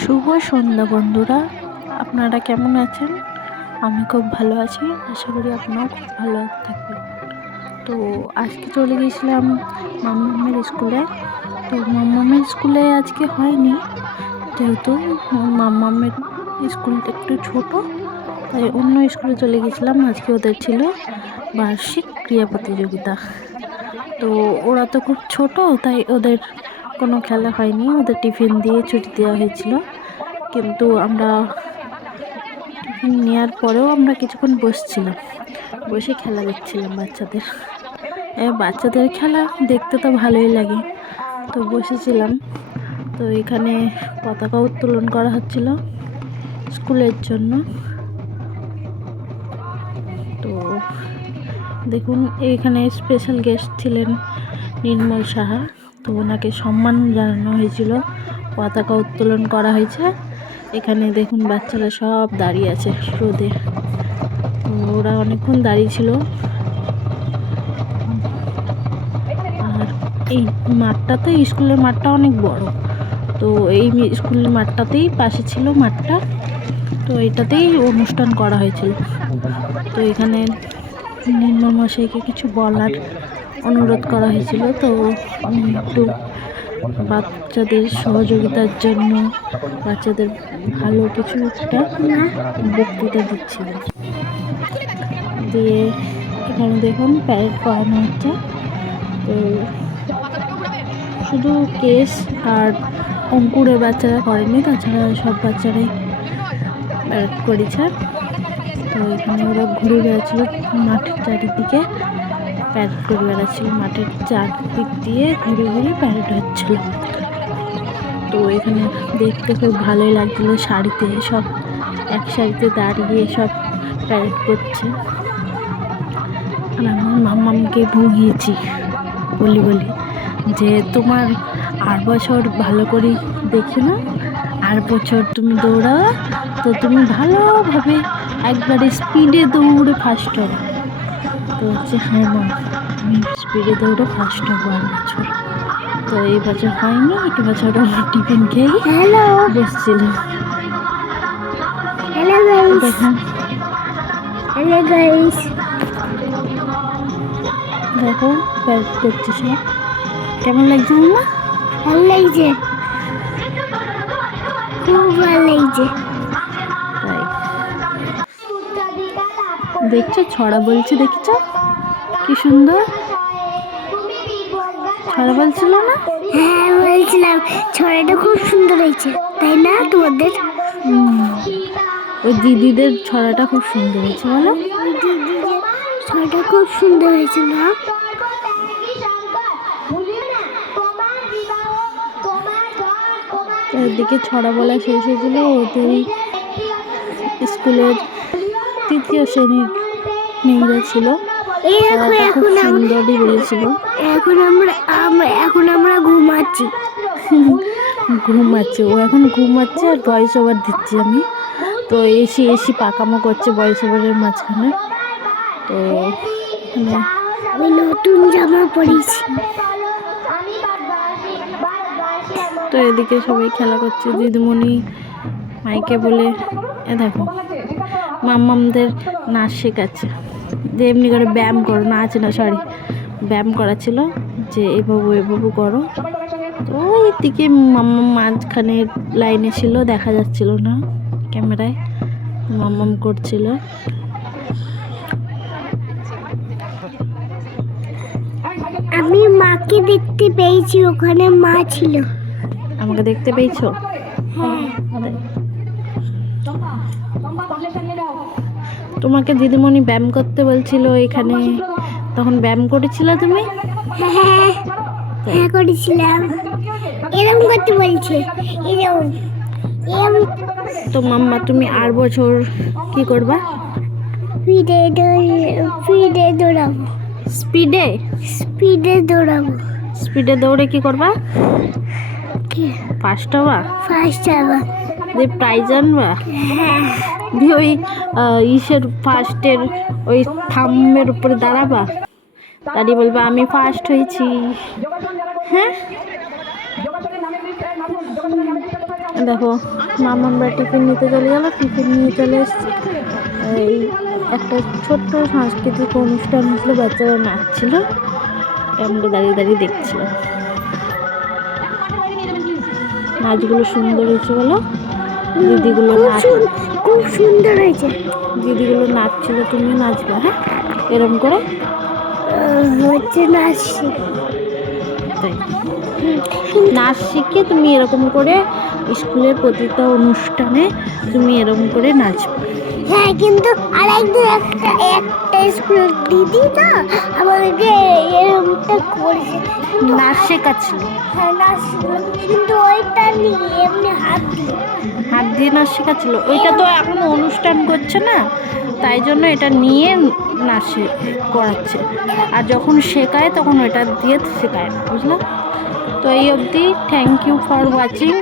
শুভ সন্ধ্যা, বন্ধুরা। আপনারা কেমন আছেন? আমি খুব ভালো আছি। আশা করি আপনারাও খুব ভালো থাকবেন। তো আজকে চলে গিয়েছিলাম মাম্মামের স্কুলে। তো মাম্মামের স্কুলে আজকে হয়নি। যেহেতু মাম্মামের স্কুলটা একটু ছোট, তাই অন্য স্কুলে চলে গেছিলাম আজকে ওদের ছিল বার্ষিক ক্রীড়া প্রতিযোগিতা। তো ওরা তো খুব ছোট, তাই ওদের কোনো খেলা হয়নি। ওদের টিফিন দিয়ে ছুটি দেওয়া হয়েছিল। কিন্তু আমরা টিফিন নেওয়ার পরেও আমরা কিছুক্ষণ বসছিলাম। বসে খেলা দেখছিলাম বাচ্চাদের। বাচ্চাদের খেলা দেখতে তো ভালোই লাগে। তো বসেছিলাম। তো এখানে পতাকা উত্তোলন করা হচ্ছিল স্কুলের জন্য। তো দেখুন, এখানে স্পেশাল গেস্ট ছিলেন নির্মল সাহা। তো ওনাকে সম্মান জানানো হয়েছিল। পতাকা উত্তোলন করা হয়েছে। এখানে দেখুন বাচ্চারা সব দাঁড়িয়ে আছে রোদে। ওরা অনেকক্ষণ দাঁড়িয়ে ছিল। আর এই মাঠটা তো স্কুলের মাঠটা অনেক বড়। তো এই স্কুলের মাঠটাতেই পাশে ছিল মাঠটা। তো এটাতেই অনুষ্ঠান করা হয়েছিল। তো এখানে নির্মল মশাইকে কিছু বলার অনুরোধ করা হয়েছিল। তো একটু বাচ্চাদের সহযোগিতার জন্য বাচ্চাদের ভালো কিছু একটা বক্তৃতা দিচ্ছিলেন দিয়ে এখানে দেখুন প্যারেড করানো হচ্ছে। তো শুধু কেস আর অঙ্কুরের বাচ্চারা করেনি তাছাড়া সব বাচ্চারাই প্যারেড করেছে। তো এখানে ওরা ঘুরে বেড়াচ্ছিল মাঠের চারিদিকে। প্যারেড করে বেড়াচ্ছিল মাঠের চারদিক দিয়ে ঘুরে ঘুরে প্যারেড হচ্ছিল। তো এখানে দেখতে খুব ভালোই লাগছিল শাড়িতে, সব এক সারিতে দাঁড়িয়ে সব প্যারেড করছে। আর আমার মাম্মামকে ভুগিয়েছি বলি বলি যে, তোমার আর বছর ভালো করে দেখি না আর বছর তুমি দৌড়াও, তো তুমি ভালোভাবে একবারে স্পিডে দৌড়ে ফার্স্ট হবে তো হচ্ছে হ্যাঁ মা আমি স্পিডে দৌড়ে ফার্স্ট হব আর বছর। তো এই বছর হয়নি এই বছর আমার টিফিন খেয়ে হ্যালো বসছিল হ্যালো দেখুন। হ্যালো গাইস দেখো প্যারেড করছে সব। কেমন লাগছে না ভালো লাগছে। খুব ভালো লাগছে। দেখছ? ছড়া বলছে দেখছ? কি সুন্দর। ছড়া বলছিল না? হ্যাঁ বলছিলাম। ছড়াটা খুব সুন্দর হয়েছে তাই না তোমাদের? ওই দিদিদের ছড়াটা খুব সুন্দর হয়েছে বলো। ছড়াটা খুব সুন্দর হয়েছে না চারদিকে ছড়া বলা শেষ হয়েছিল ওদের স্কুলের তৃতীয় শ্রেণির মেয়েরা ছিল। খুব এখন আমরা সুন্দরই বলেছিল। এখন আমরা আমরা এখন আমরা ঘুমাচ্ছি। ঘুমাচ্ছে। ও এখন ঘুমাচ্ছে আর ভয়েস ওভার দিচ্ছি আমি। তো এসি এসি পাকামো করছে ভয়েস ওভারের মাঝখানে। তো আমি নতুন জামা পরেছি। তো এদিকে সবাই খেলা করছে। দিদিমণি মাইকে বলে এ দেখো। মাম্মামদের নাচ শেখাচ্ছে যে এমনি করে ব্যায়াম করো নাচ না সরি ব্যায়াম করাচ্ছিল যে এভাবে এভাবে করো। তো ওই দিকে মাম্মাম মাঝখানে লাইনে ছিল দেখা যাচ্ছিল না ক্যামেরায় মাম্মাম করছিল। আমি মাকে দেখতে পেয়েছি ওখানে মা ছিল। আমাকে দেখতে পেয়েছ? তোমাকে দিদিমণি ব্যায়াম করতে বলছিল এখানে। তখন ব্যায়াম করেছিল তুমি? হ্যাঁ হ্যাঁ করেছিলাম। এরকম করতে বলছে এরকম তো মাম্মা তুমি আর বছর কি করবা? স্পিডে স্পিডে দৌড়াবো। স্পিডে স্পিডে দৌড়াবো। স্পিডে দৌড়ে কি করবা? ফার্স্ট হবা ফার্স্ট যাব দিয়ে প্রাইজ আনবা? হ্যাঁ। দিয়ে ওই ইসের ফার্স্টের ওই থামের উপরে দাঁড়াবা? দাঁড়িয়ে বলবা আমি ফার্স্ট হয়েছি। হ্যাঁ? দেখো মামানরা টিফিন নিতে চলে গেল টিফিন নিয়ে চলে এসছে। এই একটা ছোট্ট সাংস্কৃতিক অনুষ্ঠান হয়েছিল বাচ্চারা নাচছিল। আমরা দাঁড়িয়ে দাঁড়িয়ে দেখছিলাম নাচগুলো সুন্দর হয়েছে বলো? দিদিগুলো খুব নাচ খুব সুন্দর হয়েছে। দিদিগুলো নাচছিল তুমিও নাচবে হ্যাঁ? এরম করে? হচ্ছে তাই। নাচ শিখে তুমি এরকম করে স্কুলের প্রতিটা অনুষ্ঠানে তুমি এরকম করে নাচবে। হ্যাঁ কিন্তু আরেকদিন একটা একটা স্কুলের দিদি না আমাদেরকে করেছে। নাচ শেখাচ্ছিল হ্যাঁ নাচ। কিন্তু ওইটা নিয়ে এমনি হাত দিয়ে। হাত দিয়ে নাচ শেখাচ্ছিল ওইটা তো এখন অনুষ্ঠান করছে না তাই জন্য এটা নিয়ে নাচ শে- করাচ্ছে। আর যখন শেখায় তখন ওইটা দিয়ে শেখায় না বুঝলাম তো এই অবধি থ্যাংক ইউ ফর ওয়াচিং